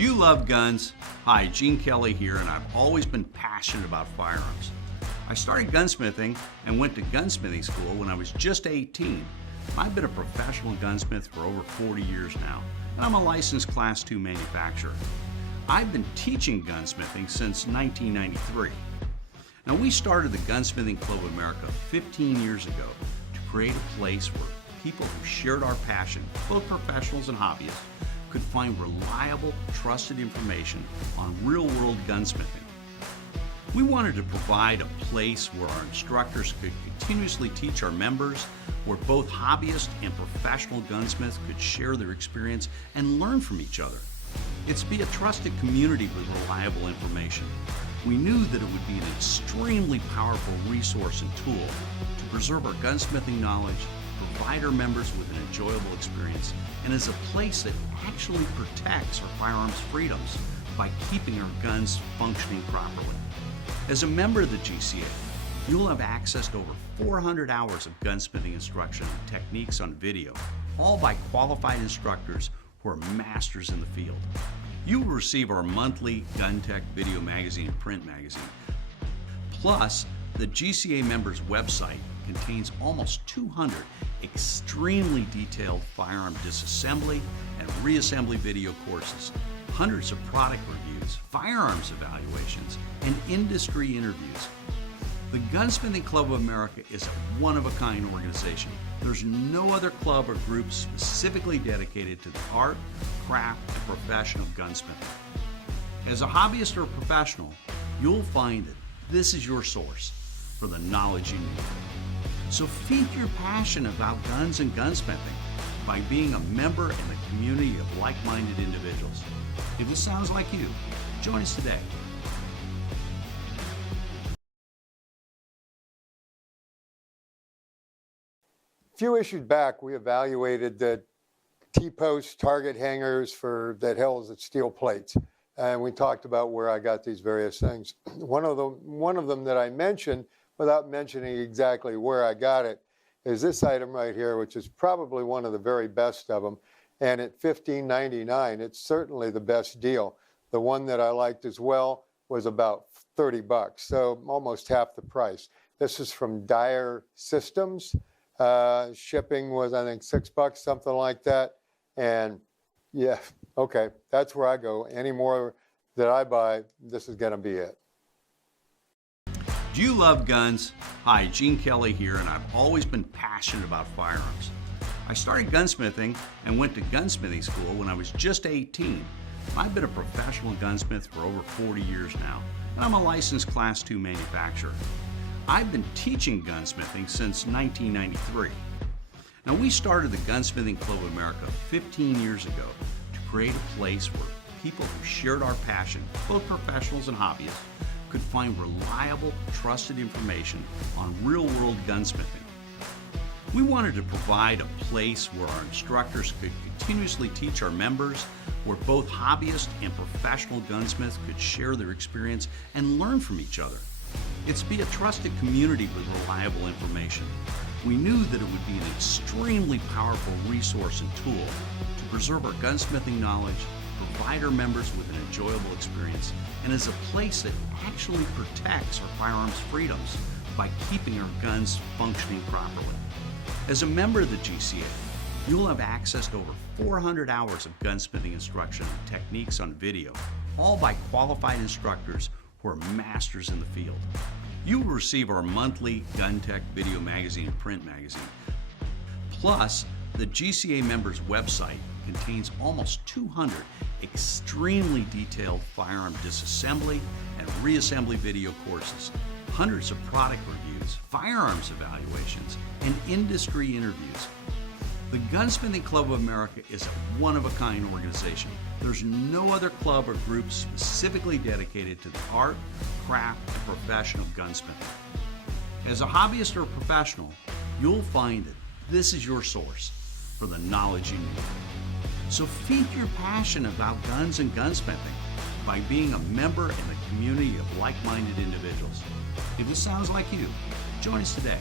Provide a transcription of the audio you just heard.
Do you love guns? Hi, Gene Kelly here, and I've always been passionate about firearms. I started gunsmithing and went to gunsmithing school when I was just 18. I've been a professional gunsmith for over 40 years now, and I'm a licensed Class II manufacturer. I've been teaching gunsmithing since 1993. Now, we started the Gunsmithing Club of America 15 years ago to create a place where people who shared our passion, both professionals and hobbyists, could find reliable, trusted information on real-world gunsmithing. We wanted to provide a place where our instructors could continuously teach our members, where both hobbyists and professional gunsmiths could share their experience and learn from each other. It's to be a trusted community with reliable information. We knew that it would be an extremely powerful resource and tool to preserve our gunsmithing knowledge, provide our members with an enjoyable experience, and as a place that actually protects our firearms freedoms by keeping our guns functioning properly. As a member of the GCA, you'll have access to over 400 hours of gunsmithing instruction and techniques on video, all by qualified instructors who are masters in the field. You will receive our monthly Gun Tech video magazine and print magazine. Plus, the GCA members' website contains almost 200 extremely detailed firearm disassembly and reassembly video courses, hundreds of product reviews, firearms evaluations, and industry interviews. The Gunsmithing Club of America is a one-of-a-kind organization. There's no other club or group specifically dedicated to the art, craft, and profession of gunsmithing. As a hobbyist or a professional, you'll find that this is your source for the knowledge you need. So feed your passion about guns and gunsmithing by being a member in a community of like-minded individuals. If this sounds like you, join us today. A few issues back, we evaluated the T-post target hangers that held the steel plates. And we talked about where I got these various things. One of them that I mentioned, without mentioning exactly where I got it, is this item right here, which is probably one of the very best of them. And at $15.99, it's certainly the best deal. The one that I liked as well was about 30 bucks, so almost half the price. This is from Dyer Systems. Shipping was, I think, $6, something like that. And yeah, okay, that's where I go. Any more that I buy, this is gonna be it. Do you love guns? Hi, Gene Kelly here, and I've always been passionate about firearms. I started gunsmithing and went to gunsmithing school when I was just 18. I've been a professional gunsmith for over 40 years now, and I'm a licensed Class II manufacturer. I've been teaching gunsmithing since 1993. Now, we started the Gunsmithing Club of America 15 years ago to create a place where people who shared our passion, both professionals and hobbyists, could find reliable, trusted information on real-world gunsmithing. We wanted to provide a place where our instructors could continuously teach our members, where both hobbyists and professional gunsmiths could share their experience and learn from each other. It's to be a trusted community with reliable information. We knew that it would be an extremely powerful resource and tool to preserve our gunsmithing knowledge, provide our members with an enjoyable experience, and as a place that actually protects our firearms freedoms by keeping our guns functioning properly. As a member of the GCA, you'll have access to over 400 hours of gunsmithing instruction and techniques on video, all by qualified instructors who are masters in the field. You will receive our monthly Gun Tech video magazine and print magazine. Plus, the GCA members' website contains almost 200 extremely detailed firearm disassembly and reassembly video courses, hundreds of product reviews, firearms evaluations, and industry interviews. The Gunsmithing Club of America is a one-of-a-kind organization. There's no other club or group specifically dedicated to the art, craft, and profession of gunsmithing. As a hobbyist or a professional, you'll find that this is your source for the knowledge you need. So feed your passion about guns and gunsmithing by being a member in a community of like-minded individuals. If this sounds like you, join us today.